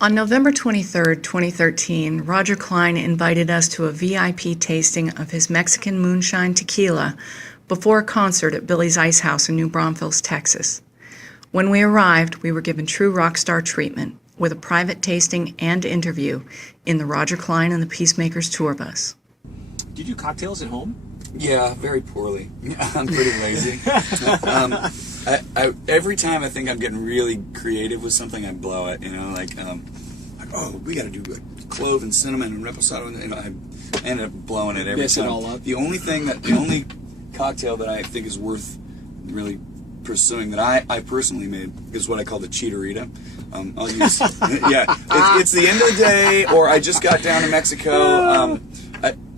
On November 23, 2013, Roger Clyne invited us to a VIP tasting of his Mexican moonshine tequila before a concert at Billy's Ice House in New Braunfels, Texas. When we arrived, we were given true rock star treatment with a private tasting and interview in the Roger Clyne and the Peacemakers tour bus. Do you do cocktails at home? Yeah, very poorly. I'm pretty lazy. Every time I think I'm getting really creative with something, I blow it. You know, like oh, we got to do like clove and cinnamon and reposado, and I end up blowing it every Mess time. it all up. The only cocktail that I think is worth really pursuing that I personally made is what I call the Cheat-a-Rita. I'll use it's the end of the day, or I just got down to Mexico.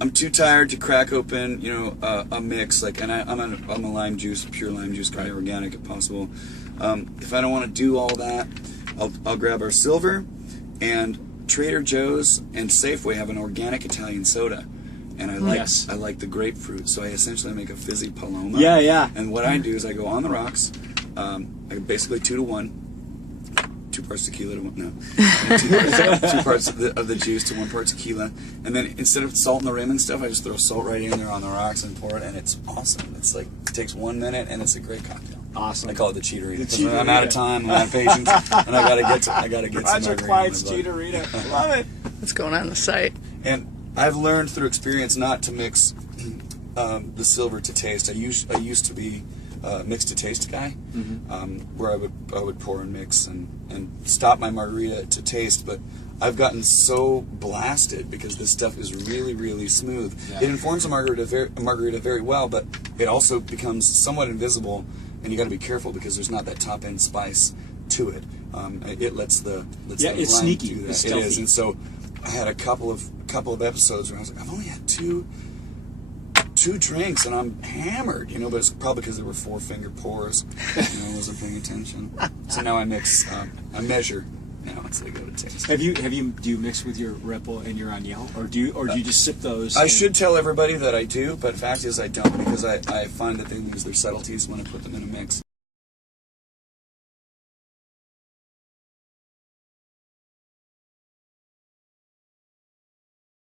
I'm too tired to crack open, a mix. And I'm a lime juice, pure lime juice guy, organic if possible. If I don't want to do all that, I'll grab our silver, and Trader Joe's and Safeway have an organic Italian soda, and I like the grapefruit, so I essentially make a fizzy Paloma. Yeah. And what I do is I go on the rocks, basically 2 to 1. 2 parts tequila to 1, no. 2 parts of the juice to 1 part tequila. And then instead of salt in the rim and stuff, I just throw salt right in there on the rocks and pour it, and it's awesome. It's like, it takes 1 minute, and it's a great cocktail. Awesome. I call it the Cheat-a-Rita. I'm out of time, I'm out of patience, and I gotta get some Roger Clyne's Cheat-a-Rita. I love it. What's going on the site? And I've learned through experience not to mix the silver to taste. I used to be mix to taste guy, where I would pour and mix and stop my margarita to taste, but I've gotten so blasted because this stuff is really, really smooth. Yeah. It informs a margarita very well, but it also becomes somewhat invisible, and you got to be careful because there's not that top end spice to it. It lets the it's lime sneaky. do that. It's it is, and so I had a couple of episodes where I was like, I've only had two drinks and I'm hammered, but it's probably because there were 4-finger pours. I wasn't paying attention. So now I mix, I measure, once they go to taste. Do you mix with your Repo and your Añejo, or do you just sip those? I should tell everybody that I do, but fact is I don't, because I find that they lose their subtleties when I put them in a mix.